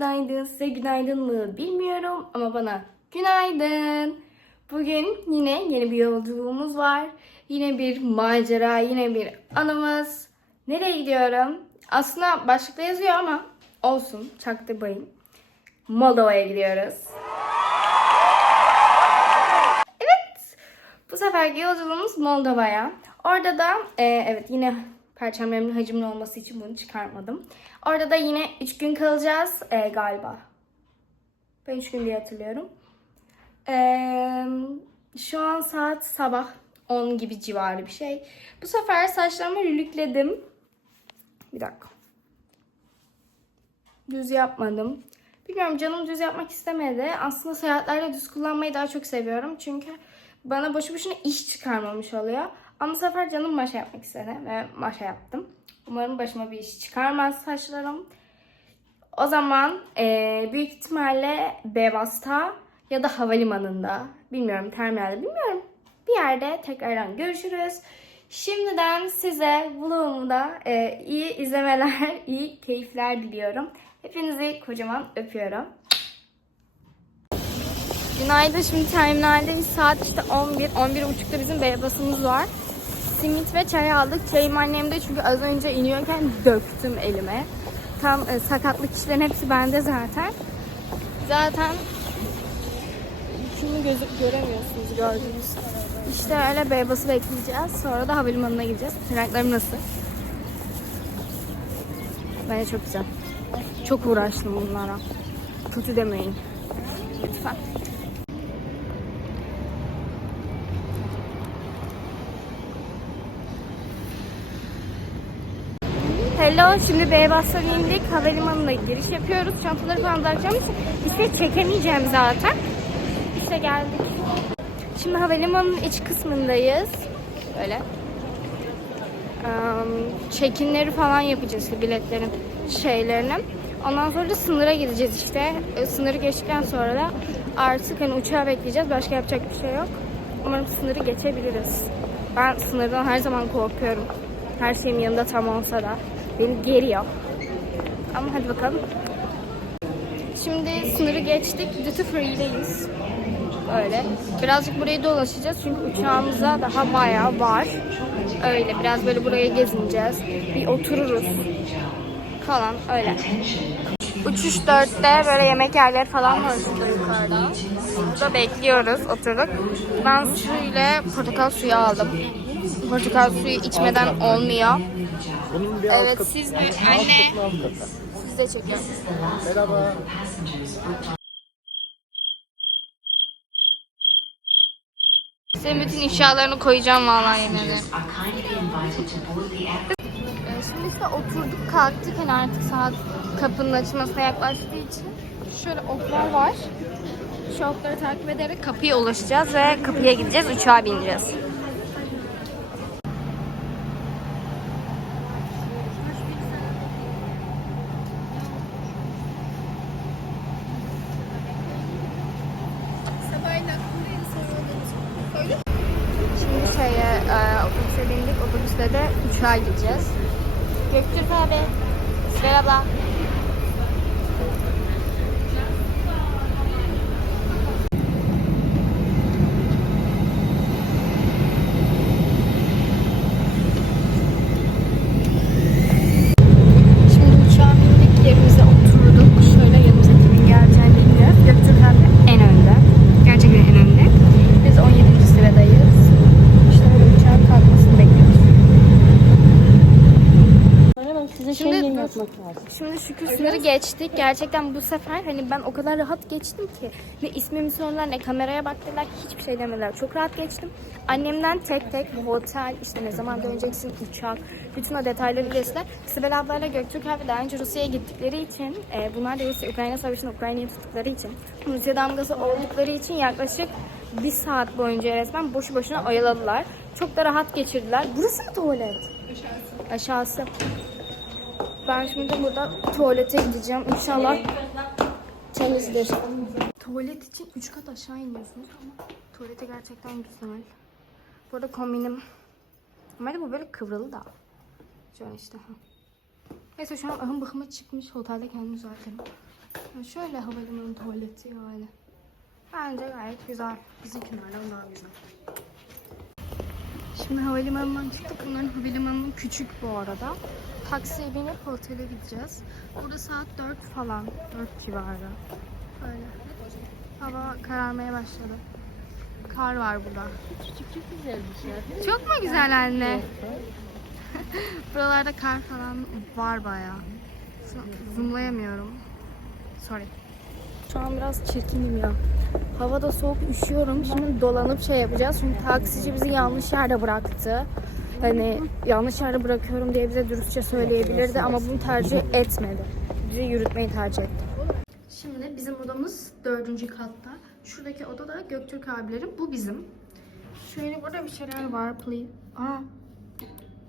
günaydın. Size günaydın mı bilmiyorum ama bana günaydın. Bugün yine yeni bir yolculuğumuz var. Yine bir macera, yine bir anımız. Nereye gidiyorum? Aslında başlıkta yazıyor ama olsun çaktırmayın. Moldova'ya gidiyoruz. Evet. Bu seferki yolculuğumuz Moldova'ya. Orada da e, evet yine perçemlerimin hacimli olması için bunu çıkarmadım. Orada da yine 3 gün kalacağız e, galiba. Ben 3 gün diye hatırlıyorum. E, şu an saat sabah 10 gibi civarı bir şey. Bu sefer saçlarımı lülükledim. Bir dakika. Düz yapmadım. Bilmiyorum canım düz yapmak istemedi. Aslında seyahatlerde düz kullanmayı daha çok seviyorum. Çünkü bana boşu boşuna iş çıkarmamış oluyor. Ama bu sefer canım maşa yapmak istedi ve maşa yaptım. Umarım başıma bir iş çıkarmaz saçlarım. O zaman eee, büyük ihtimalle Bebas'ta ya da havalimanında, bilmiyorum terminalde, bilmiyorum. Bir yerde tekrardan görüşürüz. Şimdiden size vlogumda eee, iyi izlemeler, iyi keyifler diliyorum. Hepinizi kocaman öpüyorum. Günaydın. Şimdi terminaldeyiz. Saat işte 11. 11.30'da bizim Bebas'ımız var. Simit ve çay aldık. Çayım annemde çünkü az önce iniyorken döktüm elime. Tam e, sakatlık işlerin hepsi bende zaten. Zaten şunu gözü göremiyorsunuz gördüğünüz. İşte öyle Bebas'ı bekleyeceğiz. Sonra da havalimanına gideceğiz. Tırnaklarım nasıl? Bence çok güzel. Çok uğraştım bunlara. Kötü demeyin. Lütfen. Hello, şimdi Beybas'tan indik. Havalimanına giriş yapıyoruz. Çantaları falan bırakacağım için bize çekemeyeceğim zaten. İşte geldik. Şimdi havalimanının iç kısmındayız. Böyle. Çekinleri falan yapacağız işte biletlerin şeylerini. Ondan sonra da sınıra gideceğiz işte. E, Sınırı geçtikten sonra da artık hani uçağı bekleyeceğiz. Başka yapacak bir şey yok. Umarım sınırı geçebiliriz. Ben sınırdan her zaman korkuyorum. Her şeyim yanında tam olsa da. Beni geriyor. Ama hadi bakalım. Şimdi sınırı geçtik. Duty free'deyiz. Öyle. Birazcık burayı dolaşacağız çünkü uçağımıza daha bayağı var. Öyle biraz böyle buraya gezineceğiz. Bir otururuz falan öyle. Uçuş 4'te böyle yemek yerleri falan var şurada yukarıda. Burada bekliyoruz oturduk. Ben su ile portakal suyu aldım. Portakal suyu içmeden olmuyor. Bir Evet katı- siz de alt anne siz de çekiyorum. Merhaba. Senin bütün ifşalarını koyacağım vallahi the aircraft. Ee, Şimdi işte oturduk kalktık hani artık saat kapının açılmasına yaklaştığı için şöyle oklar var. Şu okları takip ederek kapıya ulaşacağız ve kapıya gideceğiz uçağa bineceğiz. Şimdi şeye e, otobüse bindik. Otobüste de uçağa gideceğiz. Göktürk abi. Merhaba. Şimdi uçağa bindik. Yerimize oturduk. Şöyle yanımıza kimin geleceğini bilmiyoruz. Göktürk abi en önde. Gerçekten en önde. Biz 17. sıradayız. İşte böyle uçağın kalkmasını bekliyoruz. Size Şimdi- şey yapmak lazım. Şimdi şükür sınırı geçtik. Gerçekten bu sefer hani ben o kadar rahat geçtim ki ne ismimi sordular ne kameraya baktılar hiçbir şey demediler. Çok rahat geçtim. Annemden tek tek bu otel işte ne zaman döneceksin uçak bütün o detayları iletiler. Sibel ablayla Göktürk abi daha önce Rusya'ya gittikleri için e, bunlar da Rusya Ukrayna savaşında Ukrayna'yı tuttukları için Rusya damgası oldukları için yaklaşık bir saat boyunca resmen boşu boşuna oyaladılar. Çok da rahat geçirdiler. Burası mı tuvalet? Aşağısı. Aşağısı. Ben şimdi burada tuvalete gideceğim. İnşallah temizdir. Tuvalet için 3 kat aşağı iniyorsunuz ama tuvalete gerçekten güzel. Bu arada kombinim. Normalde bu böyle kıvrılı da. Şöyle işte. Neyse şu an ahım bakıma çıkmış. Otelde kendimi düzeltelim. Şöyle havalimanı tuvaleti yani. Bence gayet güzel. Bizimkilerden daha güzel. Şimdi havalimanından çıktık. Bunların havalimanı küçük bu arada. Taksiye binip otele gideceğiz. Burada saat 4 falan. 4 civarı. Böyle. Hava kararmaya başladı. Kar var burada. Küçük çok güzelmiş ya. Çok mu güzel anne? Buralarda kar falan var bayağı. Zo- Zoomlayamıyorum. Sorry. Şu an biraz çirkinim ya. Hava da soğuk üşüyorum. Şimdi dolanıp şey yapacağız. Çünkü taksici bizi yanlış yerde bıraktı. Hani yanlış yerde bırakıyorum diye bize dürüstçe söyleyebilirdi ama bunu tercih etmedi. Bizi yürütmeyi tercih etti. Şimdi bizim odamız dördüncü katta. Şuradaki oda da Göktürk abilerim. Bu bizim. Şöyle burada bir şeyler var. Please. Aa.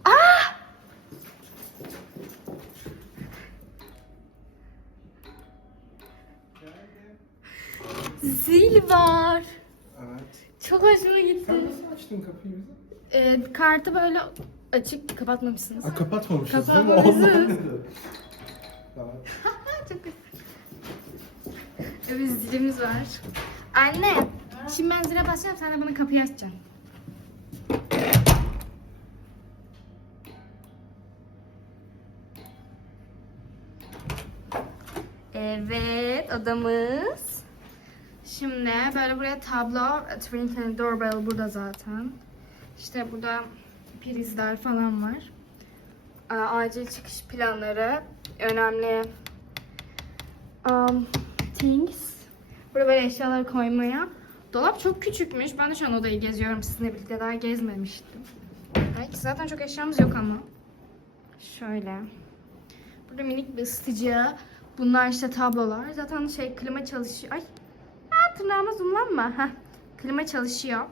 Aa! Zil var. Evet. Çok hoşuma gitti. Sen nasıl açtın kapıyı bize? Ee, kartı böyle açık kapatmamışsınız. Aa, kapatmamışız değil mi? Kapatmamışız. Ondan dedim. Tamam. Çok güzel. Evet zilimiz var. Anne, şimdi ben zile basacağım sen de bana kapıyı açacaksın. Evet, odamız. Şimdi böyle buraya tablo, Twinkling Doorbell burada zaten. İşte burada prizler falan var. Aa, Acil çıkış planları, önemli um, things. Burada böyle eşyaları koymaya. Dolap çok küçükmüş. Ben de şu an odayı geziyorum sizinle birlikte. Daha gezmemiştim. Belki zaten çok eşyamız yok ama. Şöyle. Burada minik bir ısıtıcı. Bunlar işte tablolar. Zaten şey klima çalışıyor. Ay. Ha, tırnağıma zoomlanma. Heh. Klima çalışıyor.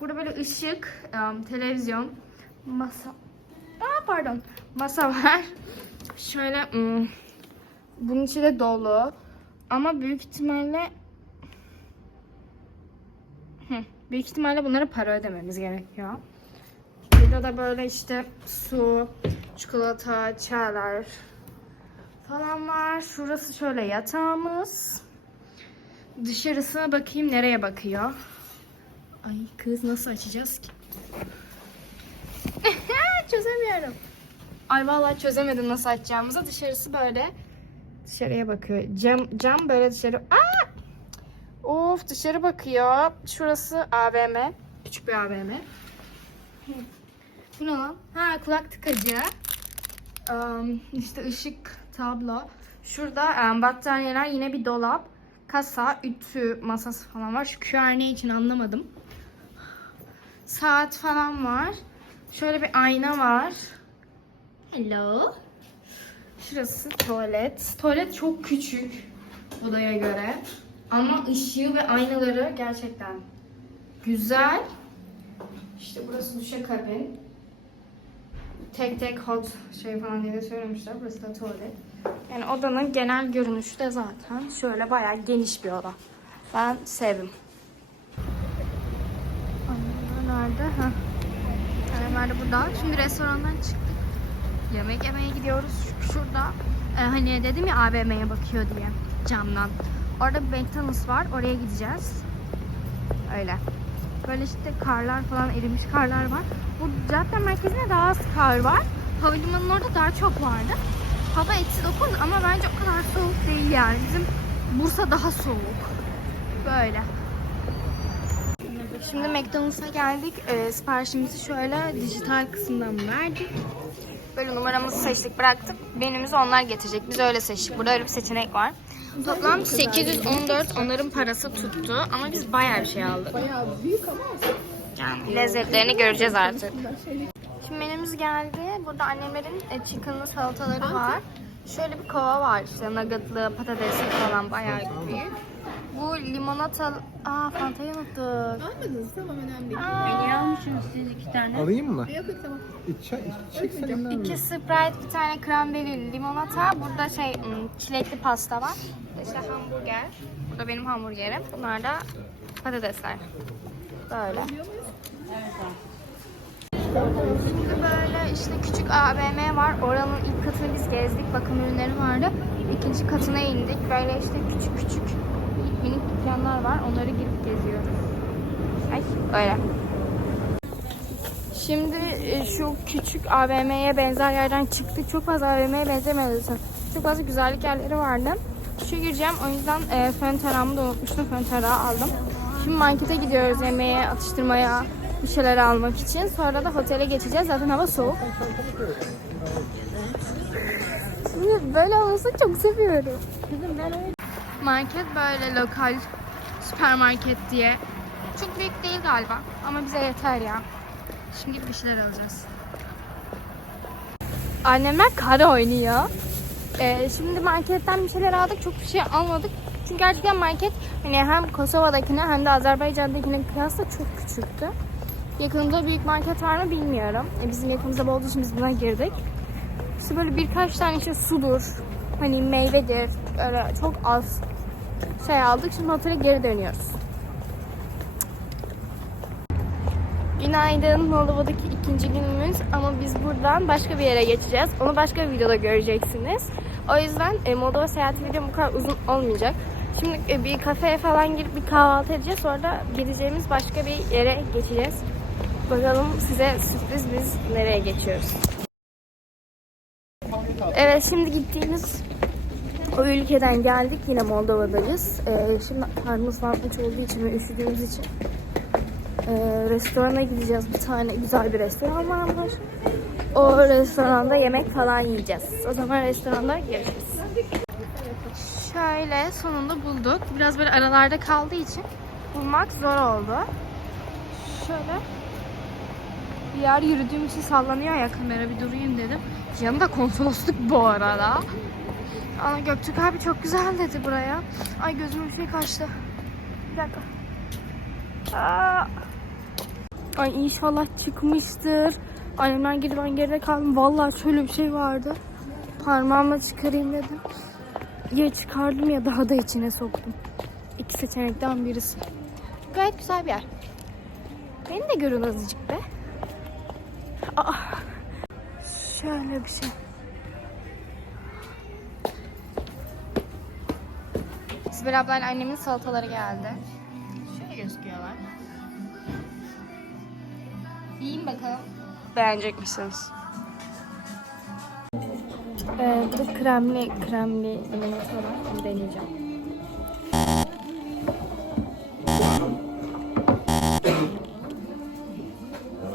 Burada böyle ışık, televizyon, masa. Aa, pardon. Masa var. Şöyle hmm, bunun içi de dolu. Ama büyük ihtimalle büyük ihtimalle bunlara para ödememiz gerekiyor. Burada da böyle işte su, çikolata, çaylar falan var. Şurası şöyle yatağımız. Dışarısına bakayım nereye bakıyor. Ay kız nasıl açacağız ki? Çözemiyorum. Ay vallahi çözemedim nasıl açacağımızı. Dışarısı böyle dışarıya bakıyor. Cam, cam böyle dışarı. Aa! Of dışarı bakıyor. Şurası AVM. Küçük bir AVM. Bu ne lan? Ha kulak tıkacı. Um, işte ışık, tablo. Şurada um, battaniyeler yine bir dolap. Kasa, ütü masası falan var. Şu QR ne için anlamadım. Saat falan var. Şöyle bir ayna var. Hello. Şurası tuvalet. Tuvalet çok küçük odaya göre. Ama ışığı ve aynaları gerçekten güzel. İşte burası duşakabin. Tek tek hot şey falan diye de söylemişler. Burası da tuvalet. Yani odanın genel görünüşü de zaten şöyle bayağı geniş bir oda. Ben sevdim. Nerede? Heh. Burada. Şimdi restorandan çıktık. Yemek yemeye gidiyoruz. Şu- Şurada e, hani dedim ya AVM'ye bakıyor diye camdan. Orada bir McDonald's var. Oraya gideceğiz. Öyle. Böyle işte karlar falan erimiş karlar var. Bu cadde merkezinde daha az kar var. Havalimanının orada daha çok vardı. Hava eksi 9 ama bence o kadar soğuk değil yani. Bizim Bursa daha soğuk. Böyle. Şimdi McDonald's'a geldik. Ee, siparişimizi şöyle dijital kısımdan verdik. Böyle numaramızı seçtik bıraktık. Menümüzü onlar getirecek. Biz öyle seçtik. Burada öyle bir seçenek var. Toplam 814 onların parası tuttu. Ama biz bayağı bir şey aldık. Bayağı büyük ama Yani lezzetlerini göreceğiz artık. Şimdi menümüz geldi. Burada annemlerin e, chicken'lı salataları var. Şöyle bir kova var işte nuggetlı, patatesli falan bayağı büyük. Bu limonata... Aa fantayı unuttuk. almadınız tamam önemli değil. Aa, Ne almışsınız siz iki tane? Alayım mı? Yok yok tamam. İçe, içeceksen önemli. İki Sprite, bir tane kremberi, limonata. Burada şey ım, çilekli pasta var. İşte hamburger. Bu da benim hamburgerim. Bunlar da patatesler. Böyle. Şimdi böyle işte küçük AVM var. Oranın ilk katını biz gezdik. Bakım ürünleri vardı. ikinci katına indik. Böyle işte küçük küçük minik dükkanlar var. Onları girip geziyoruz. Ay öyle. Şimdi e, şu küçük AVM'ye benzer yerden çıktık. Çok fazla AVM'ye benzemedi. Çok fazla güzellik yerleri vardı. Şu gireceğim. O yüzden e, fön tarağımı da unutmuştum. Fön tarağı aldım. Şimdi markete gidiyoruz yemeğe, atıştırmaya, bir şeyler almak için. Sonra da otele geçeceğiz. Zaten hava soğuk. Böyle olsa çok seviyorum. Market böyle lokal süpermarket diye. Çok büyük değil galiba ama bize yeter ya. Şimdi bir şeyler alacağız. Annemler kare oynuyor. Ee, şimdi marketten bir şeyler aldık. Çok bir şey almadık. Çünkü gerçekten market hani hem Kosova'dakine hem de Azerbaycan'dakine kıyasla çok küçüktü. Yakınımda büyük market var mı bilmiyorum. E, bizim yakınımızda olduğu için biz buna girdik. İşte böyle birkaç tane işte sudur, hani meyvedir, öyle çok az şey aldık. Şimdi otele geri dönüyoruz. Günaydın. Moldova'daki ikinci günümüz ama biz buradan başka bir yere geçeceğiz. Onu başka bir videoda göreceksiniz. O yüzden e, Moldova seyahati videom bu kadar uzun olmayacak. Şimdi e, bir kafeye falan girip bir kahvaltı edeceğiz. Sonra gideceğimiz başka bir yere geçeceğiz. Bakalım size sürpriz biz nereye geçiyoruz. Evet şimdi gittiğimiz o ülkeden geldik. Yine Moldova'dayız. Ee, şimdi karnımız aç olduğu için ve üşüdüğümüz için ee, restorana gideceğiz. Bir tane güzel bir restoran varmış. O restoranda yemek falan yiyeceğiz. O zaman restoranda görüşürüz. Şöyle sonunda bulduk. Biraz böyle aralarda kaldığı için bulmak zor oldu. Şöyle bir yer yürüdüğüm için sallanıyor ya kamera bir durayım dedim. Yanında konsolosluk bu arada. Ana Göktürk abi çok güzel dedi buraya. Ay gözüme bir şey kaçtı. Bir dakika. Aa. Ay inşallah çıkmıştır. Annemler girdi ben geride kaldım. Vallahi şöyle bir şey vardı. Parmağımla çıkarayım dedim. Ya çıkardım ya daha da içine soktum. İki seçenekten birisi. Gayet güzel bir yer. Beni de görün azıcık be. Aa. Şöyle bir şey. Sibel ablayla annemin salataları geldi. Şöyle gözüküyorlar. Yiyin bakalım. Beğenecek misiniz? Ee, bu da kremli, kremli limonata var. Onu deneyeceğim.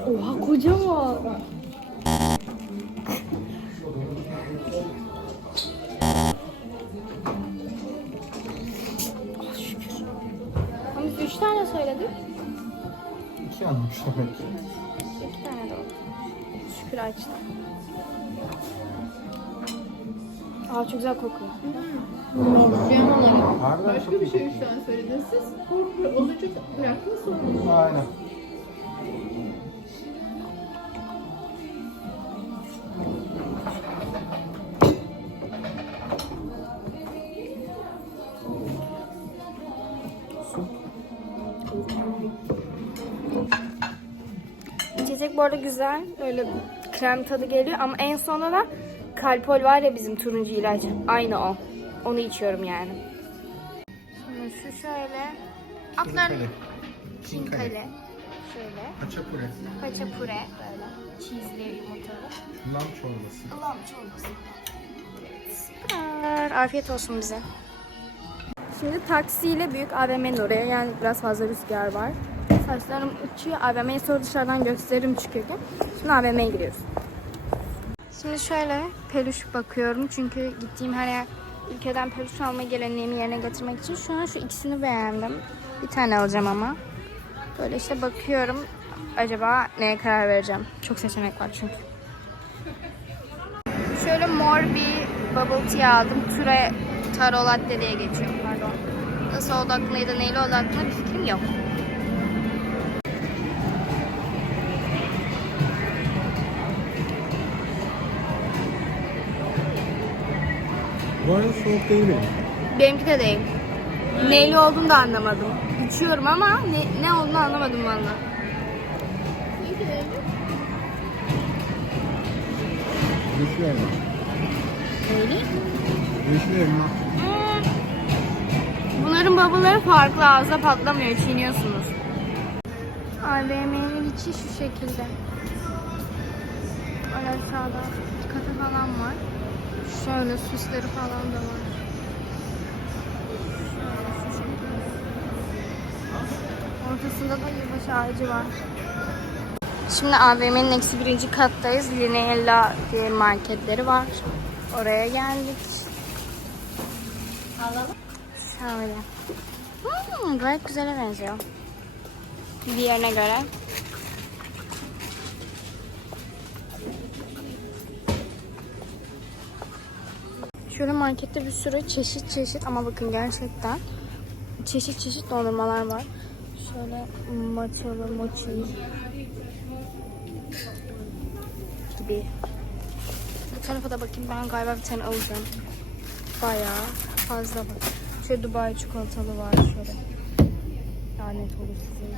Oha kocaman. İki almış demek. İki tane de oldu. Şükür açtım. Aa çok güzel kokuyor. Harbiden Başka çok bir iyi şey üç tane söylediniz siz. Korkuyor. Az önce bıraktınız sonra. Aynen. Arada güzel. Öyle krem tadı geliyor ama en sonunda da kalpol var ya bizim turuncu ilaç. Aynı o. Onu içiyorum yani. Şimdi şu şöyle. Atlar. Kinkale. Şöyle. Haçapure. Paçapure böyle. Cheese'li yumurtalı. Lam çorbası. Ilam çorbası. Evet. Afiyet olsun bize. Şimdi taksiyle büyük AVM'nin oraya yani biraz fazla rüzgar var. Saçlarım uçuyor. AVM'yi sonra dışarıdan gösteririm çıkıyorken. Şimdi AVM'ye giriyoruz. Şimdi şöyle peluş bakıyorum çünkü gittiğim her yer ülkeden peluş alma geleneğimi yerine getirmek için. Şu an şu ikisini beğendim. Bir tane alacağım ama. Böyle işte bakıyorum. Acaba neye karar vereceğim? Çok seçenek var çünkü. Şöyle mor bir bubble tea aldım. Ture taro latte diye geçiyor pardon. Nasıl da neyle hakkında bir fikrim yok. Bu arada soğuk değil benim. Benimki de değil. Neyli olduğunu da anlamadım. İçiyorum ama ne, ne olduğunu anlamadım valla. Düşüyor mu? Neyli? Yeşil elma. Hmm. Bunların babaları farklı ağızda patlamıyor, çiğniyorsunuz. AVM'nin içi şu şekilde. Öyle sağda katı falan var. Şöyle süsleri falan da var. Ortasında da yılbaşı ağacı var. Şimdi AVM'nin eksi birinci kattayız. Lineella diye marketleri var. Oraya geldik. Alalım. Şöyle. Hmm, gayet güzele benziyor. Diğerine göre. Şöyle markette bir sürü çeşit çeşit ama bakın gerçekten çeşit çeşit dondurmalar var. Şöyle matchalı mochi gibi. Bu tarafa da bakayım ben galiba bir tane alacağım. Bayağı fazla bak. Şöyle Dubai çikolatalı var şöyle. Lanet olur size.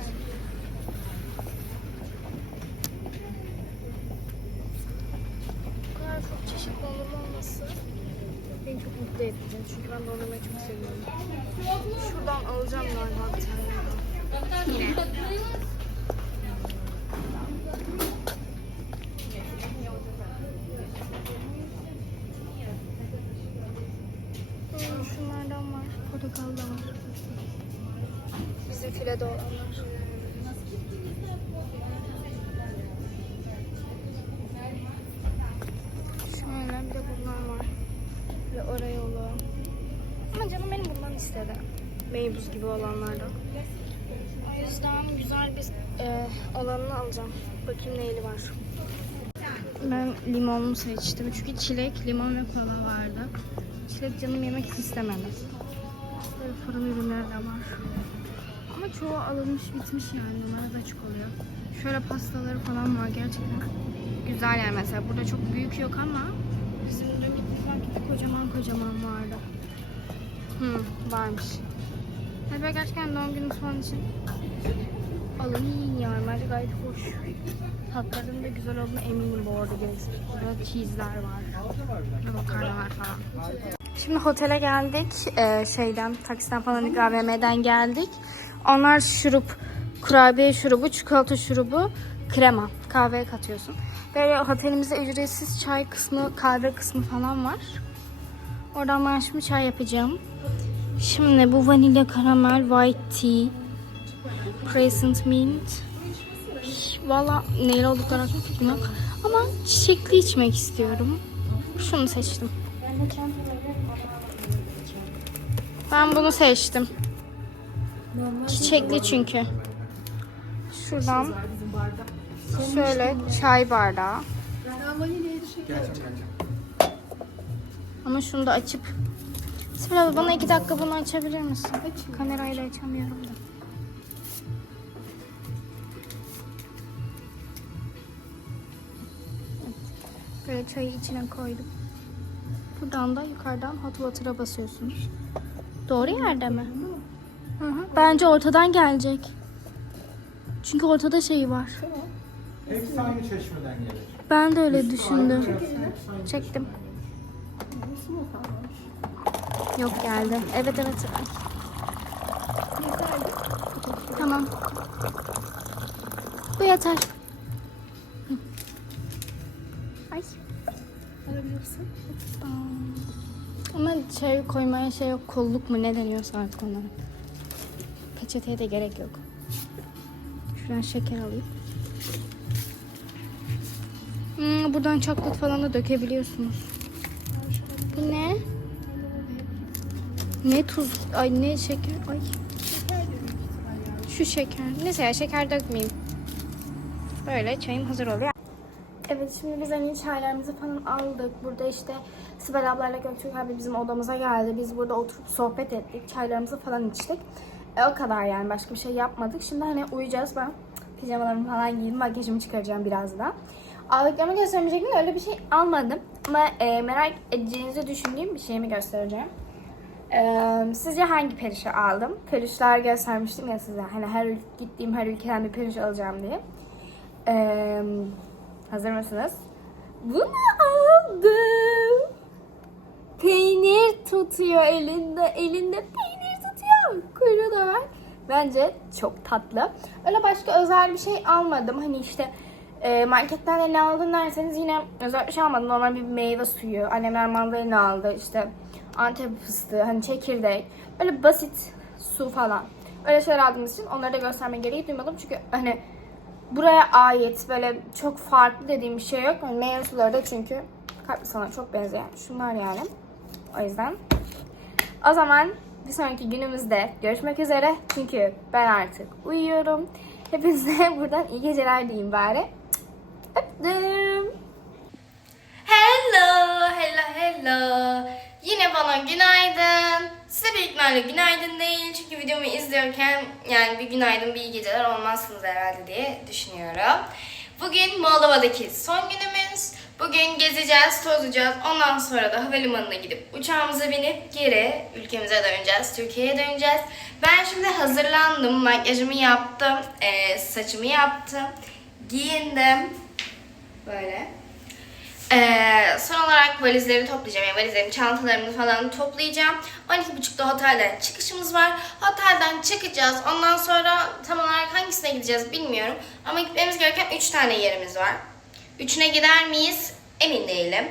Bu kadar çok çeşit dondurma olması mutlu etti. Çünkü ben dondurmayı çok seviyorum. Şuradan alacağım galiba bir tane. Yine. Hmm, Şunlardan var. Portakal da var. Bizim filede olanlar. Şöyle bir de bunlar var. Ve oraya. Ama canım benim bundan istedi. Meybuz gibi olanlardan. O yüzden güzel bir e, olanını alacağım. Bakayım neyli var. Ben limonlu seçtim. Çünkü çilek, limon ve kola vardı. Çilek canım yemek istemedi. Böyle fırın ürünleri de var. Ama çoğu alınmış bitmiş yani. Numara da açık oluyor. Şöyle pastaları falan var gerçekten. Güzel yani mesela. Burada çok büyük yok ama bizim dün kocaman kocaman vardı. Hı, varmış. Yani böyle gerçekten doğum günü falan için alın yani. Bence gayet hoş. Tatlarının da güzel olduğunu eminim bu arada gereksiz. Burada cheese'ler var. Makarnalar falan. Şimdi otele geldik. Ee, şeyden, taksiden falan ilk AVM'den geldik. Onlar şurup, kurabiye şurubu, çikolata şurubu, krema. Kahveye katıyorsun. Böyle otelimizde ücretsiz çay kısmı, kahve kısmı falan var. Oradan ben şimdi çay yapacağım. Şimdi bu vanilya karamel white tea. Present mint. Valla neler oldukları hakkında yok. Ama çiçekli içmek istiyorum. Şunu seçtim. Ben bunu seçtim. Çiçekli çünkü. Şuradan şöyle çay bardağı. Ama şunu da açıp Sibel abla bana iki dakika bunu açabilir misin? Kamerayla açamıyorum da. Böyle çayı içine koydum. Buradan da yukarıdan hot water'a basıyorsunuz. Doğru yerde mi? Hı hı. Bence ortadan gelecek. Çünkü ortada şey var. Hepsi aynı çeşmeden gelir. Ben de öyle düşündüm. Çektim. Yok geldi. Evet evet. Ay. Tamam. Bu yeter. Ay. Alabilirsin. Ama şey koymaya şey yok. Kolluk mu ne deniyorsa artık onlara. Peçeteye de gerek yok. Şuradan şeker alayım. Hmm, buradan çaklat falan da dökebiliyorsunuz. Bu ne? Ne tuz? Ay ne şeker? Ay. Şu şeker. Neyse ya şeker dökmeyeyim. Böyle çayım hazır oluyor. Evet şimdi biz hani çaylarımızı falan aldık. Burada işte Sibel ablayla Gökçük abi bizim odamıza geldi. Biz burada oturup sohbet ettik. Çaylarımızı falan içtik. E, o kadar yani başka bir şey yapmadık. Şimdi hani uyuyacağız ben. Pijamalarımı falan giydim. Makyajımı çıkaracağım birazdan. Aldıklarımı göstermeyecektim de öyle bir şey almadım. Ama e, merak edeceğinizi düşündüğüm bir şeyimi göstereceğim. Ee, sizce hangi peluşu aldım? Peluşlar göstermiştim ya size. Hani her gittiğim her ülkeden bir peluş alacağım diye. Ee, hazır mısınız? Bunu aldım. peynir tutuyor elinde. Elinde peynir tutuyor. Kuyruğu da var. Bence çok tatlı. Öyle başka özel bir şey almadım. Hani işte e, marketten de ne aldın derseniz yine özel bir şey almadım. Normal bir meyve suyu. Annemler mandalina aldı. İşte antep fıstığı, hani çekirdek. Böyle basit su falan. Öyle şeyler aldığımız için onları da gösterme gereği duymadım. Çünkü hani buraya ait böyle çok farklı dediğim bir şey yok. Yani meyve suları da çünkü kalpli sana çok benzeyen şunlar yani. O yüzden. O zaman bir sonraki günümüzde görüşmek üzere. Çünkü ben artık uyuyorum. Hepinize buradan iyi geceler diyeyim bari. Öptüm. Hello, hello, hello. Yine bana günaydın. Size büyük ihtimalle günaydın değil. Çünkü videomu izliyorken yani bir günaydın bir iyi geceler olmazsınız herhalde diye düşünüyorum. Bugün Moldova'daki son günümüz. Bugün gezeceğiz, tozacağız. Ondan sonra da havalimanına gidip uçağımıza binip geri ülkemize döneceğiz. Türkiye'ye döneceğiz. Ben şimdi hazırlandım. Makyajımı yaptım. saçımı yaptım. Giyindim. Böyle. Ee, son olarak valizleri toplayacağım. Yani valizlerimi, çantalarımı falan toplayacağım. 12.30'da otelden çıkışımız var. Otelden çıkacağız. Ondan sonra tam olarak hangisine gideceğiz bilmiyorum. Ama gitmemiz gereken 3 tane yerimiz var. Üçüne gider miyiz? Emin değilim.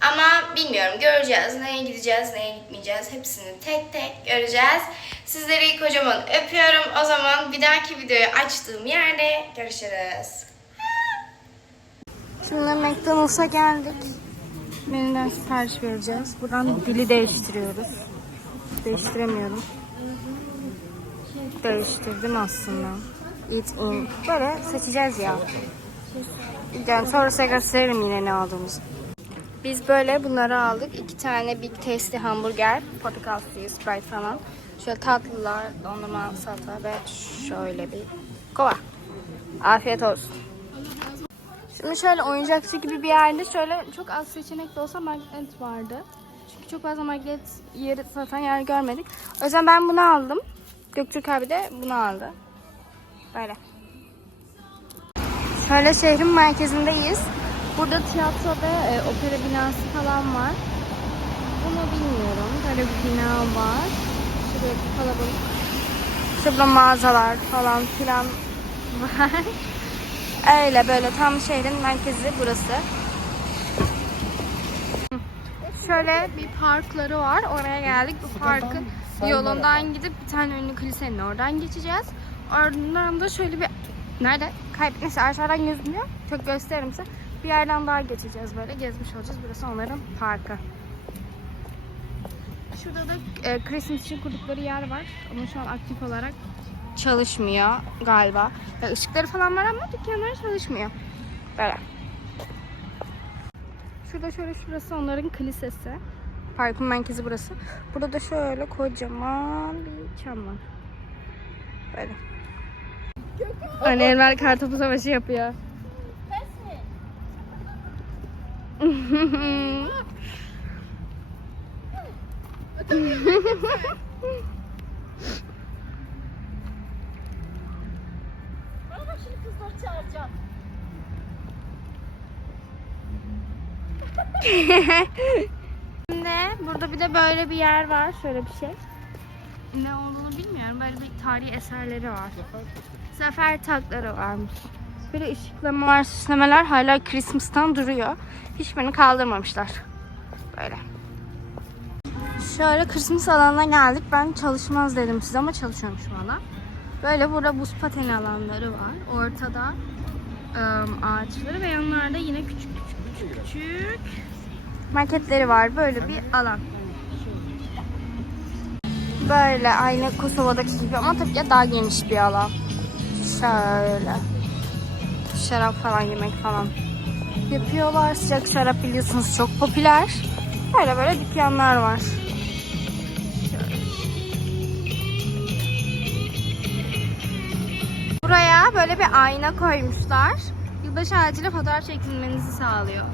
Ama bilmiyorum. Göreceğiz. Neye gideceğiz, neye gitmeyeceğiz. Hepsini tek tek göreceğiz. Sizleri kocaman öpüyorum. O zaman bir dahaki videoyu açtığım yerde görüşürüz. Şimdi McDonald's'a geldik. Menüden sipariş vereceğiz. Buradan dili değiştiriyoruz. Değiştiremiyorum. Değiştirdim aslında. Eat in. Böyle seçeceğiz ya. Yani sonra size gösteririm yine ne aldığımızı. Biz böyle bunları aldık. İki tane Big Tasty hamburger, portakal suyu, Sprite falan. Şöyle tatlılar, dondurma, salata ve şöyle bir kova. Afiyet olsun. Şimdi şöyle oyuncakçı gibi bir yerde şöyle çok az seçenek de olsa magnet vardı. Çünkü çok fazla magnet yeri satan yer görmedik. O yüzden ben bunu aldım. Göktürk abi de bunu aldı. Böyle. Şöyle şehrin merkezindeyiz. Burada tiyatro ve e, opera binası falan var. Bunu bilmiyorum. Böyle bir bina var. Şurada kalabalık. Şurada mağazalar falan filan var. Öyle böyle tam şehrin merkezi burası. Şöyle bir parkları var. Oraya geldik. Bu parkın yolundan gidip bir tane ünlü kilisenin oradan geçeceğiz. Ardından da şöyle bir nerede? Kaybetmesi aşağıdan gözükmüyor. Çok gösteririm size. Bir yerden daha geçeceğiz böyle. Gezmiş olacağız. Burası onların parkı. Şurada da e, Christmas için kurdukları yer var. Ama şu an aktif olarak çalışmıyor galiba. Ya ışıkları falan var ama dükkanları çalışmıyor. Böyle. Şurada şöyle şurası onların kilisesi. Parkın merkezi burası. Burada da şöyle kocaman bir çam var. Böyle. Anne Enver kartopu savaşı yapıyor. Şimdi burada bir de böyle bir yer var. Şöyle bir şey. Ne olduğunu bilmiyorum. Böyle bir tarihi eserleri var. Zafer takları varmış. Böyle ışıklamalar, süslemeler hala Christmas'tan duruyor. Hiçbirini kaldırmamışlar. Böyle. Şöyle Christmas alanına geldik. Ben çalışmaz dedim size ama çalışıyormuş valla. Böyle burada buz pateni alanları var. Ortada ım, ağaçları ve yanlarda yine küçük küçük küçük küçük marketleri var. Böyle bir alan. Böyle aynı Kosova'daki gibi ama tabii ki daha geniş bir alan. Şöyle. Şarap falan yemek falan yapıyorlar. Sıcak şarap biliyorsunuz çok popüler. Böyle böyle dükkanlar var. Böyle bir ayna koymuşlar. Yılbaşı ağacıyla fotoğraf çekilmenizi sağlıyor.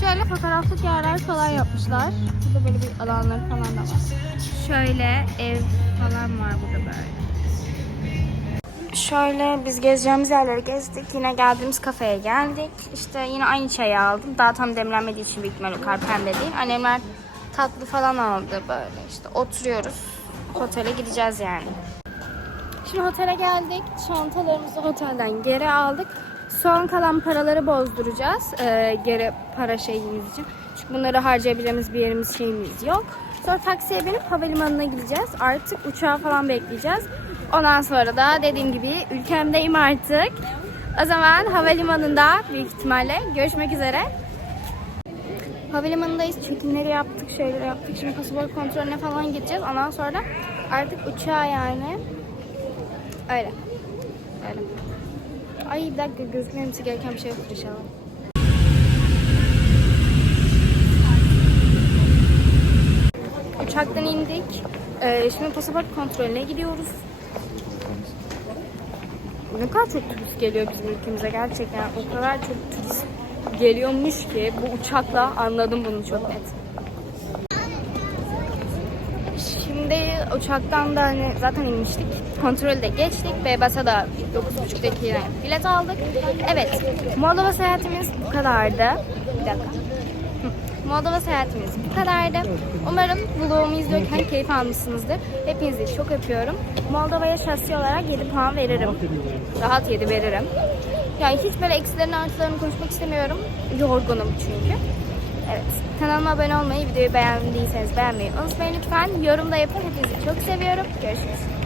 Şöyle fotoğraflık yerler falan yapmışlar. Burada böyle bir alanları falan da var. Şöyle ev falan var burada böyle. Şöyle biz gezeceğimiz yerleri gezdik. Yine geldiğimiz kafeye geldik. İşte yine aynı çayı aldım. Daha tam demlenmediği için büyük ihtimalle kar pembe değil. Annemler tatlı falan aldı böyle işte oturuyoruz. Otele gideceğiz yani. Şimdi otele geldik. Çantalarımızı otelden geri aldık. Son kalan paraları bozduracağız. Ee, geri para şeyimiz için. Çünkü bunları harcayabileceğimiz bir yerimiz şeyimiz yok. Sonra taksiye binip havalimanına gideceğiz. Artık uçağı falan bekleyeceğiz. Ondan sonra da dediğim gibi ülkemdeyim artık. O zaman havalimanında büyük ihtimalle görüşmek üzere. Havalimanındayız. Çekimleri yaptık, şeyleri yaptık. Şimdi pasaport kontrolüne falan gideceğiz. Ondan sonra artık uçağa yani. Öyle. Öyle. Ay bir dakika gözükmemesi gereken bir şey yok inşallah. Uçaktan indik. Ee, şimdi pasaport kontrolüne gidiyoruz. Ne kadar çok turist geliyor bizim ülkemize gerçekten. O kadar çok turist geliyormuş ki bu uçakla anladım bunu çok net. Şimdi uçaktan da hani zaten inmiştik. Kontrolü de geçtik. Beybas'a da 9.30'daki yine bilet aldık. Evet, Moldova seyahatimiz bu kadardı. Bir dakika. Moldova seyahatimiz bu kadardı. Umarım vlogumu izliyorken keyif almışsınızdır. Hepinizi çok öpüyorum. Moldova'ya şahsi olarak 7 puan veririm. Rahat 7 veririm. Yani hiç böyle eksilerini artılarını konuşmak istemiyorum. Yorgunum çünkü. Evet. Kanalıma abone olmayı, videoyu beğendiyseniz beğenmeyi unutmayın lütfen. Yorum da yapın. Hepinizi çok seviyorum. Görüşürüz.